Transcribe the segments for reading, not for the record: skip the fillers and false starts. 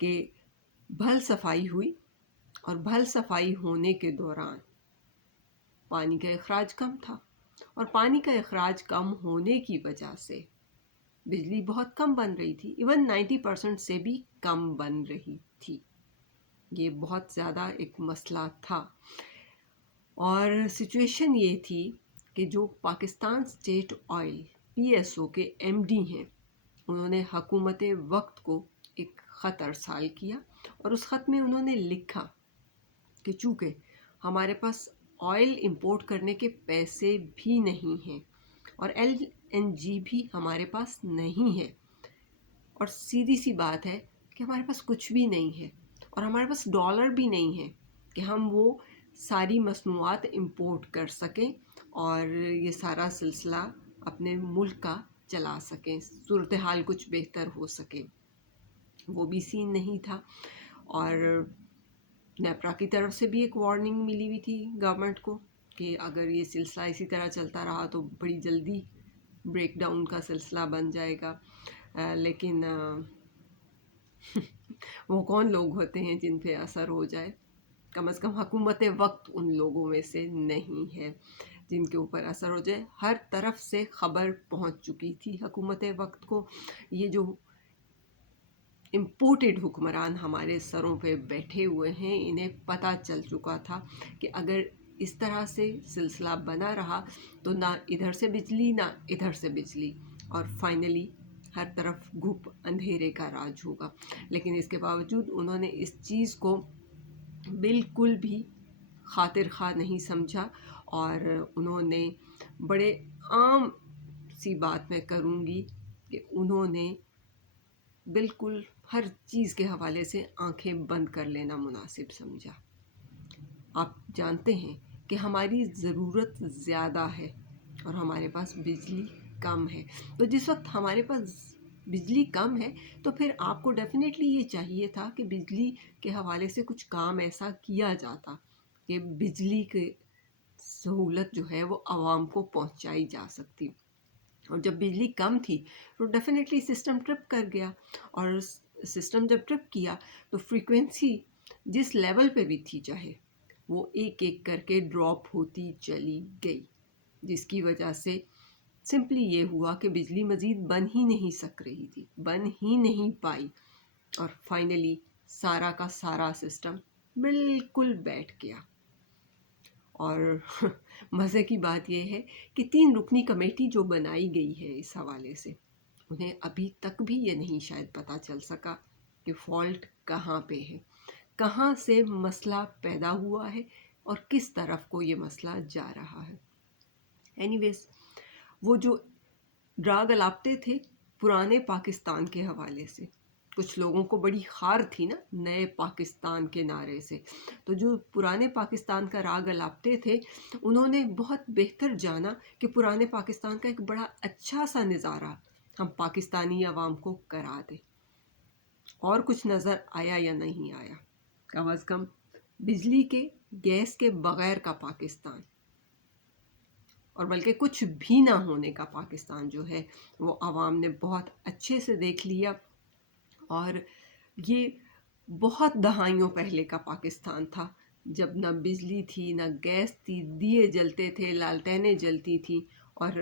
کہ بھل صفائی ہوئی اور بھل صفائی ہونے کے دوران پانی کا اخراج کم تھا، اور پانی کا اخراج کم ہونے کی وجہ سے بجلی بہت کم بن رہی تھی، ایون 90% سے بھی کم بن رہی تھی۔ یہ بہت زیادہ ایک مسئلہ تھا، اور سچویشن یہ تھی کہ جو پاکستان اسٹیٹ آئل PSO کے MD ہیں، انہوں نے حکومت وقت کو ایک خط ارسال کیا، اور اس خط میں انہوں نے لکھا کہ چونکہ ہمارے پاس آئل امپورٹ کرنے کے پیسے بھی نہیں ہیں اور LNG بھی ہمارے پاس نہیں ہے، اور سیدھی سی بات ہے کہ ہمارے پاس کچھ بھی نہیں ہے، اور ہمارے پاس ڈالر بھی نہیں ہے کہ ہم وہ ساری مصنوعات امپورٹ کر سکیں اور یہ سارا سلسلہ اپنے ملک کا چلا سکیں، صورتحال کچھ بہتر ہو سکے، وہ بھی سین نہیں تھا۔ اور نیپرا کی طرف سے بھی ایک وارننگ ملی ہوئی تھی گورنمنٹ کو کہ اگر یہ سلسلہ اسی طرح چلتا رہا تو بڑی جلدی بریک ڈاؤن کا سلسلہ بن جائے گا، لیکن وہ کون لوگ ہوتے ہیں جن پہ اثر ہو جائے؟ کم از کم حکومت وقت ان لوگوں میں سے نہیں ہے جن کے اوپر اثر ہو جائے۔ ہر طرف سے خبر پہنچ چکی تھی حکومت وقت کو، یہ جو امپورٹڈ حکمران ہمارے سروں پہ بیٹھے ہوئے ہیں انہیں پتہ چل چکا تھا کہ اگر اس طرح سے سلسلہ بنا رہا تو نہ ادھر سے بجلی نہ ادھر سے بجلی، اور فائنلی ہر طرف گھپ اندھیرے کا راج ہوگا۔ لیکن اس کے باوجود انہوں نے اس چیز کو بالکل بھی خاطر خواہ نہیں سمجھا، اور انہوں نے بڑے عام سی بات میں کروں گی کہ انہوں نے بالکل ہر چیز کے حوالے سے آنکھیں بند کر لینا مناسب سمجھا۔ آپ جانتے ہیں کہ ہماری ضرورت زیادہ ہے اور ہمارے پاس بجلی کم ہے، تو جس وقت ہمارے پاس بجلی کم ہے تو پھر آپ کو ڈیفینیٹلی یہ چاہیے تھا کہ بجلی کے حوالے سے کچھ کام ایسا کیا جاتا کہ بجلی کی سہولت جو ہے وہ عوام کو پہنچائی جا سکتی، اور جب بجلی کم تھی تو ڈیفینیٹلی سسٹم ٹرپ کر گیا، اور سسٹم جب ٹرپ کیا تو فریکوینسی جس لیول پہ بھی تھی چاہے وہ ایک ایک کر کے ڈراپ ہوتی چلی گئی، جس کی وجہ سے سمپلی یہ ہوا کہ بجلی مزید بن ہی نہیں سک رہی تھی، بن ہی نہیں پائی، اور فائنلی سارا کا سارا سسٹم بالکل بیٹھ گیا۔ اور مزے کی بات یہ ہے کہ 3 رکنی کمیٹی جو بنائی گئی ہے اس حوالے سے، انہیں ابھی تک بھی یہ نہیں شاید پتہ چل سکا کہ فالٹ کہاں پہ ہے، کہاں سے مسئلہ پیدا ہوا ہے اور کس طرف کو یہ مسئلہ جا رہا ہے۔ اینی ویز، وہ جو ڈراگ الاپتے تھے پرانے پاکستان کے حوالے سے، کچھ لوگوں کو بڑی خار تھی نا نئے پاکستان کے نعرے سے، تو جو پرانے پاکستان کا راگ الاپتے تھے انہوں نے بہت بہتر جانا کہ پرانے پاکستان کا ایک بڑا اچھا سا نظارہ ہم پاکستانی عوام کو کرا دیں، اور کچھ نظر آیا یا نہیں آیا، کم از کم بجلی کے گیس کے بغیر کا پاکستان، اور بلکہ کچھ بھی نہ ہونے کا پاکستان جو ہے وہ عوام نے بہت اچھے سے دیکھ لیا، اور یہ بہت دہائیوں پہلے کا پاکستان تھا جب نہ بجلی تھی نہ گیس تھی، دیے جلتے تھے، لالٹینیں جلتی تھیں، اور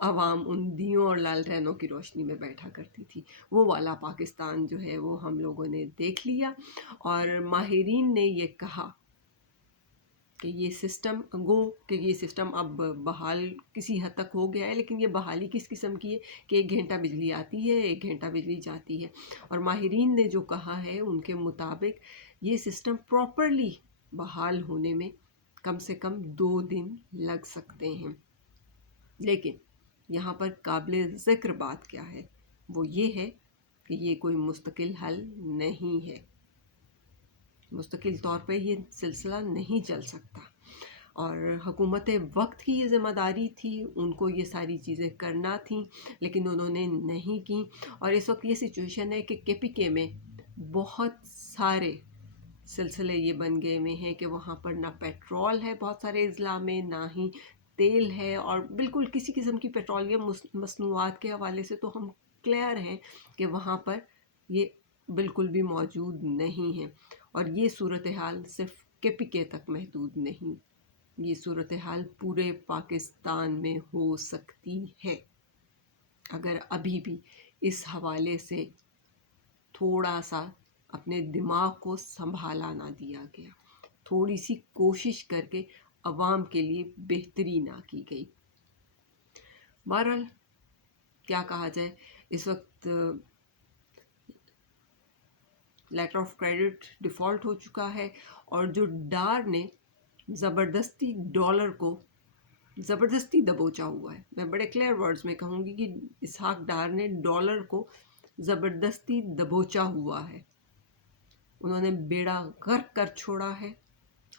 عوام ان دیوں اور لالٹینوں کی روشنی میں بیٹھا کرتی تھی۔ وہ والا پاکستان جو ہے وہ ہم لوگوں نے دیکھ لیا، اور ماہرین نے یہ کہا کہ یہ سسٹم کہ یہ سسٹم اب بحال کسی حد تک ہو گیا ہے، لیکن یہ بحالی کس قسم کی ہے کہ 1 گھنٹہ بجلی آتی ہے 1 گھنٹہ بجلی جاتی ہے، اور ماہرین نے جو کہا ہے ان کے مطابق یہ سسٹم پراپرلی بحال ہونے میں کم سے کم 2 دن لگ سکتے ہیں۔ لیکن یہاں پر قابل ذکر بات کیا ہے، وہ یہ ہے کہ یہ کوئی مستقل حل نہیں ہے، مستقل طور پہ یہ سلسلہ نہیں چل سکتا، اور حکومت وقت کی یہ ذمہ داری تھی، ان کو یہ ساری چیزیں کرنا تھیں لیکن انہوں نے نہیں کی، اور اس وقت یہ سچویشن ہے کہ KPK میں بہت سارے سلسلے یہ بن گئے میں ہیں کہ وہاں پر نہ پیٹرول ہے بہت سارے اضلاع میں، نہ ہی تیل ہے، اور بالکل کسی قسم کی پیٹرولیم مصنوعات کے حوالے سے تو ہم کلیئر ہیں کہ وہاں پر یہ بالکل بھی موجود نہیں ہیں، اور یہ صورتحال صرف KPK تک محدود نہیں، یہ صورتحال پورے پاکستان میں ہو سکتی ہے اگر ابھی بھی اس حوالے سے تھوڑا سا اپنے دماغ کو سنبھالا نہ دیا گیا، تھوڑی سی کوشش کر کے عوام کے لیے بہتری نہ کی گئی۔ بہرحال کیا کہا جائے، اس وقت لیٹر آف کریڈٹ ڈیفالٹ ہو چکا ہے، اور جو ڈار نے زبردستی ڈالر کو زبردستی دبوچا ہوا ہے، میں بڑے کلیئر ورڈز میں کہوں گی کہ اسحاق ڈار نے ڈالر کو زبردستی دبوچا ہوا ہے، انہوں نے بیڑا غرق کر چھوڑا ہے۔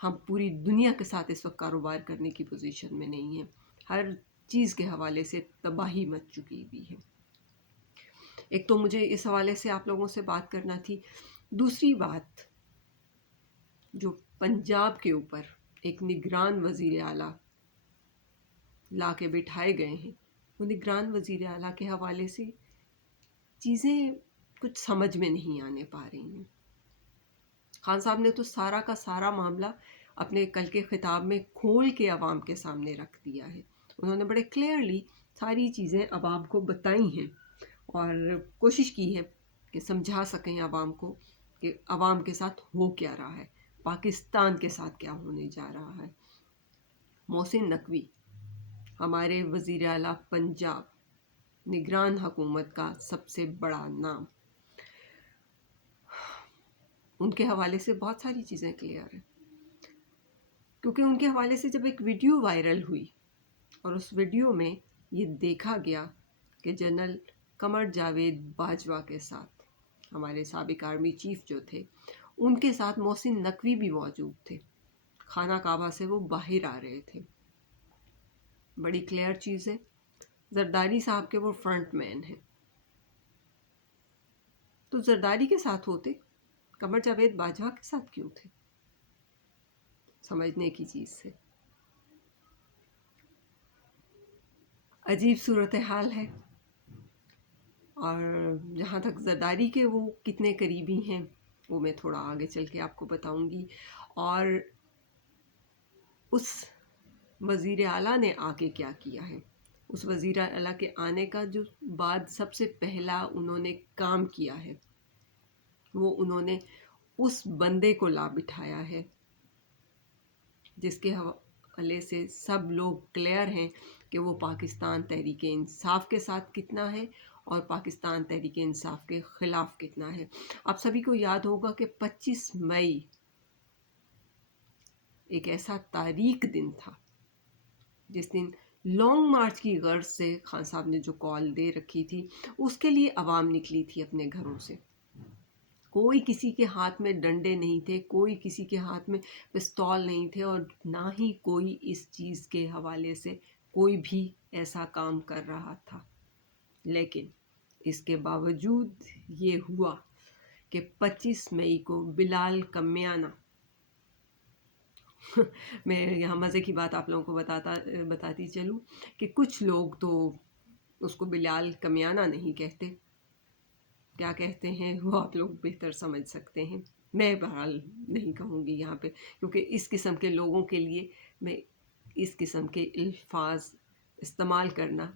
ہم پوری دنیا کے ساتھ اس وقت کاروبار کرنے کی پوزیشن میں نہیں ہیں، ہر چیز کے حوالے سے تباہی مچ چکی ہوئی ہے۔ ایک تو مجھے اس حوالے سے آپ لوگوں سے بات کرنا تھی، دوسری بات جو پنجاب کے اوپر ایک نگران وزیر اعلیٰ لا کے بٹھائے گئے ہیں، وہ نگران وزیر اعلیٰ کے حوالے سے چیزیں کچھ سمجھ میں نہیں آنے پا رہی ہیں۔ خان صاحب نے تو سارا کا سارا معاملہ اپنے کل کے خطاب میں کھول کے عوام کے سامنے رکھ دیا ہے، انہوں نے بڑے کلیئرلی ساری چیزیں عوام کو بتائی ہیں اور کوشش کی ہے کہ سمجھا سکیں عوام کو کہ عوام کے ساتھ ہو کیا رہا ہے، پاکستان کے ساتھ کیا ہونے جا رہا ہے۔ محسن نقوی ہمارے وزیر اعلیٰ پنجاب، نگران حکومت کا سب سے بڑا نام، ان کے حوالے سے بہت ساری چیزیں کلیئر ہیں، کیونکہ ان کے حوالے سے جب ایک ویڈیو وائرل ہوئی اور اس ویڈیو میں یہ دیکھا گیا کہ جنرل قمر جاوید باجوہ کے ساتھ، ہمارے سابق آرمی چیف جو تھے، ان کے ساتھ محسن نقوی بھی موجود تھے، خانہ کعبہ سے وہ باہر آ رہے تھے، بڑی کلیئر چیز ہے، زرداری صاحب کے وہ فرنٹ مین ہیں، تو زرداری کے ساتھ ہوتے، قمر جاوید باجوہ کے ساتھ کیوں تھے؟ سمجھنے کی چیز سے عجیب صورتحال ہے۔ اور جہاں تک زرداری کے وہ کتنے قریبی ہیں وہ میں تھوڑا آگے چل کے آپ کو بتاؤں گی، اور اس وزیر اعلیٰ نے آگے کیا کیا ہے، اس وزیر اعلیٰ کے آنے کا جو بعد سب سے پہلا انہوں نے کام کیا ہے وہ انہوں نے اس بندے کو لا بٹھایا ہے جس کے حوالے سے سب لوگ کلیئر ہیں کہ وہ پاکستان تحریک انصاف کے ساتھ کتنا ہے اور پاکستان تحریک انصاف کے خلاف کتنا ہے۔ آپ سبھی کو یاد ہوگا کہ 25 مئی ایک ایسا تاریک دن تھا جس دن لانگ مارچ کی غرض سے خان صاحب نے جو کال دے رکھی تھی، اس کے لیے عوام نکلی تھی اپنے گھروں سے، کوئی کسی کے ہاتھ میں ڈنڈے نہیں تھے، کوئی کسی کے ہاتھ میں پستول نہیں تھے، اور نہ ہی کوئی اس چیز کے حوالے سے کوئی بھی ایسا کام کر رہا تھا، لیکن اس کے باوجود یہ ہوا کہ 25 مئی کو بلال کمیانہ میں یہاں مزے کی بات آپ لوگوں کو بتاتی چلوں کہ کچھ لوگ تو اس کو بلال کمیانہ نہیں کہتے، کیا کہتے ہیں وہ آپ لوگ بہتر سمجھ سکتے ہیں، میں بہرحال نہیں کہوں گی یہاں پہ، کیونکہ اس قسم کے لوگوں کے لیے میں اس قسم کے الفاظ استعمال کرنا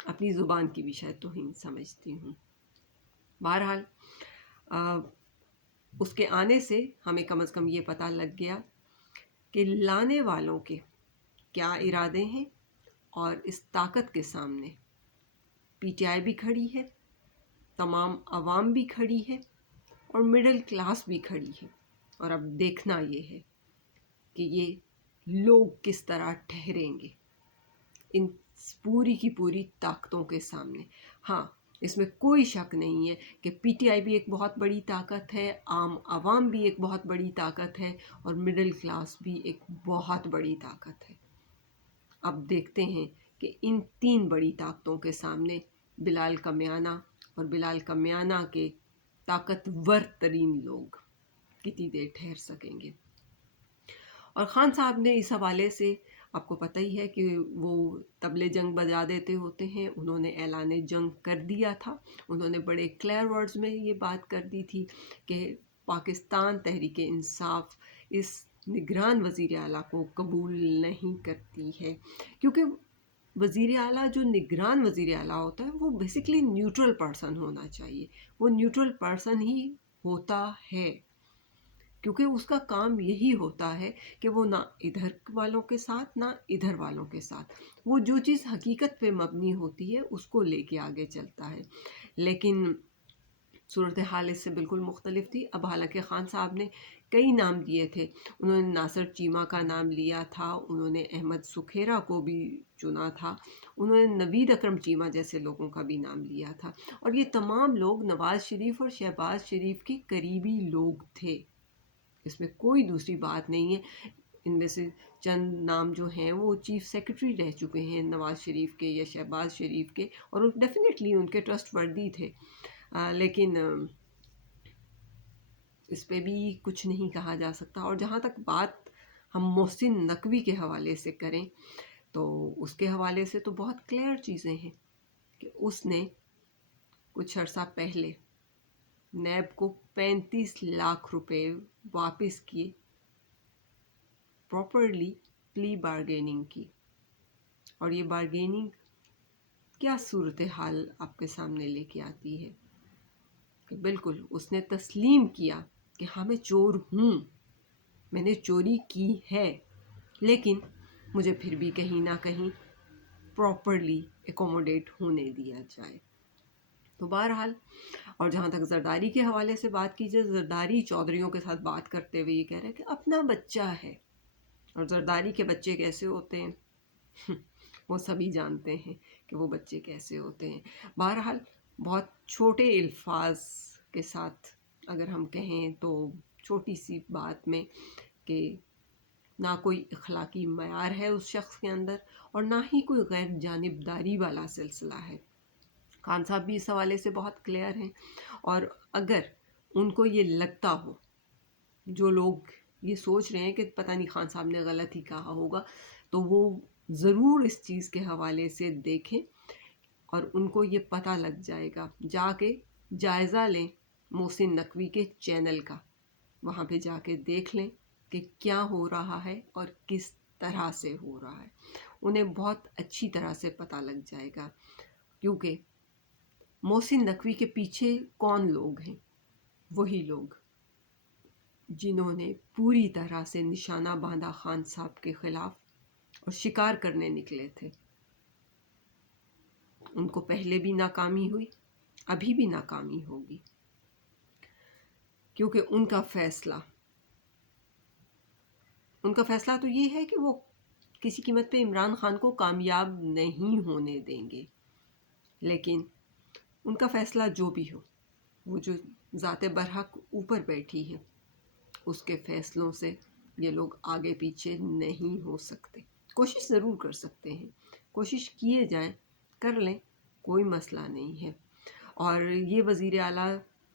اپنی زبان کی بھی شاید توہین سمجھتی ہوں۔ بہرحال اس کے آنے سے ہمیں کم از کم یہ پتہ لگ گیا کہ لانے والوں کے کیا ارادے ہیں، اور اس طاقت کے سامنے PTI بھی کھڑی ہے، تمام عوام بھی کھڑی ہے، اور مڈل کلاس بھی کھڑی ہے، اور اب دیکھنا یہ ہے کہ یہ لوگ کس طرح ٹھہریں گے ان پوری کی پوری طاقتوں کے سامنے۔ ہاں، اس میں کوئی شک نہیں ہے کہ PTI بھی ایک بہت بڑی طاقت ہے، عام عوام بھی ایک بہت بڑی طاقت ہے، اور مڈل کلاس بھی ایک بہت بڑی طاقت ہے۔ اب دیکھتے ہیں کہ ان تین بڑی طاقتوں کے سامنے بلال کمیانہ اور بلال کمیانہ کے طاقتور ترین لوگ کتنی دیر ٹھہر سکیں گے۔ اور خان صاحب نے اس حوالے سے آپ کو پتہ ہی ہے کہ وہ طبلِ جنگ بجا دیتے ہوتے ہیں. انہوں نے اعلان جنگ کر دیا تھا. انہوں نے بڑے کلیئر ورڈز میں یہ بات کر دی تھی کہ پاکستان تحریک انصاف اس نگران وزیر اعلیٰ کو قبول نہیں کرتی ہے، کیونکہ وزیر اعلیٰ جو نگران وزیر اعلیٰ ہوتا ہے وہ بیسکلی نیوٹرل پرسن ہونا چاہیے. وہ نیوٹرل پرسن ہی ہوتا ہے، کیونکہ اس کا کام یہی ہوتا ہے کہ وہ نہ ادھر والوں کے ساتھ نہ ادھر والوں کے ساتھ، وہ جو چیز حقیقت پہ مبنی ہوتی ہے اس کو لے کے آگے چلتا ہے. لیکن صورتحال اس سے بالکل مختلف تھی. اب حالانکہ خان صاحب نے کئی نام دیے تھے. انہوں نے ناصر چیمہ کا نام لیا تھا، انہوں نے احمد سکھیرا کو بھی چنا تھا، انہوں نے نوید اکرم چیمہ جیسے لوگوں کا بھی نام لیا تھا، اور یہ تمام لوگ نواز شریف اور شہباز شریف کے قریبی لوگ تھے. اس میں کوئی دوسری بات نہیں ہے. ان میں سے چند نام جو ہیں وہ چیف سیکرٹری رہ چکے ہیں نواز شریف کے یا شہباز شریف کے، اور ڈیفینیٹلی ان کے ٹرسٹ وردی تھے. لیکن اس پہ بھی کچھ نہیں کہا جا سکتا. اور جہاں تک بات ہم محسن نقوی کے حوالے سے کریں تو اس کے حوالے سے تو بہت کلیئر چیزیں ہیں کہ اس نے کچھ عرصہ پہلے نیب کو 35 لاکھ روپے واپس کیے، پراپرلی پلی بارگیننگ کی. اور یہ بارگیننگ کیا صورتحال آپ کے سامنے لے کے آتی ہے کہ بالکل اس نے تسلیم کیا کہ ہاں میں چور ہوں، میں نے چوری کی ہے، لیکن مجھے پھر بھی کہیں نہ کہیں پراپرلی ایکوموڈیٹ ہونے دیا جائے. تو بہرحال، اور جہاں تک زرداری کے حوالے سے بات کی جائے، زرداری چودھریوں کے ساتھ بات کرتے ہوئے یہ کہہ رہے ہیں کہ اپنا بچہ ہے. اور زرداری کے بچے کیسے ہوتے ہیں وہ سبھی جانتے ہیں کہ وہ بچے کیسے ہوتے ہیں. بہرحال بہت چھوٹے الفاظ کے ساتھ اگر ہم کہیں تو چھوٹی سی بات میں کہ نہ کوئی اخلاقی معیار ہے اس شخص کے اندر اور نہ ہی کوئی غیر جانبداری والا سلسلہ ہے. خان صاحب بھی اس حوالے سے بہت کلیئر ہیں. اور اگر ان کو یہ لگتا ہو، جو لوگ یہ سوچ رہے ہیں کہ پتہ نہیں خان صاحب نے غلط ہی کہا ہوگا، تو وہ ضرور اس چیز کے حوالے سے دیکھیں اور ان کو یہ پتہ لگ جائے گا. جا کے جائزہ لیں محسن نقوی کے چینل کا، وہاں پہ جا کے دیکھ لیں کہ کیا ہو رہا ہے اور کس طرح سے ہو رہا ہے. انہیں بہت اچھی طرح سے پتہ لگ جائے گا، کیونکہ محسن نقوی کے پیچھے کون لوگ ہیں؟ وہی لوگ جنہوں نے پوری طرح سے نشانہ باندھا خان صاحب کے خلاف اور شکار کرنے نکلے تھے. ان کو پہلے بھی ناکامی ہوئی، ابھی بھی ناکامی ہوگی، کیونکہ ان کا فیصلہ تو یہ ہے کہ وہ کسی قیمت پہ عمران خان کو کامیاب نہیں ہونے دیں گے. لیکن ان کا فیصلہ جو بھی ہو، وہ جو ذات برحق اوپر بیٹھی ہے اس کے فیصلوں سے یہ لوگ آگے پیچھے نہیں ہو سکتے. کوشش ضرور کر سکتے ہیں، کوشش کیے جائیں، کر لیں، کوئی مسئلہ نہیں ہے. اور یہ وزیر اعلیٰ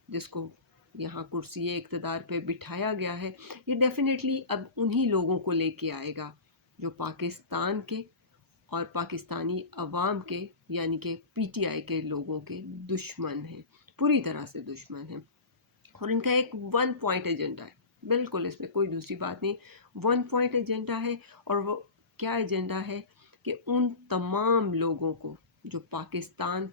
جس کو یہاں کرسی اقتدار پہ بٹھایا گیا ہے، یہ ڈیفینیٹلی اب انہی لوگوں کو لے کے آئے گا جو پاکستان کے اور پاکستانی عوام کے یعنی کہ پی ٹی آئی کے لوگوں کے دشمن ہیں، پوری طرح سے دشمن ہیں. اور ان کا ایک 1 پوائنٹ ایجنڈا ہے، بالکل اس میں کوئی دوسری بات نہیں. 1 پوائنٹ ایجنڈا ہے، اور وہ کیا ایجنڈا ہے کہ ان تمام لوگوں کو جو پاکستان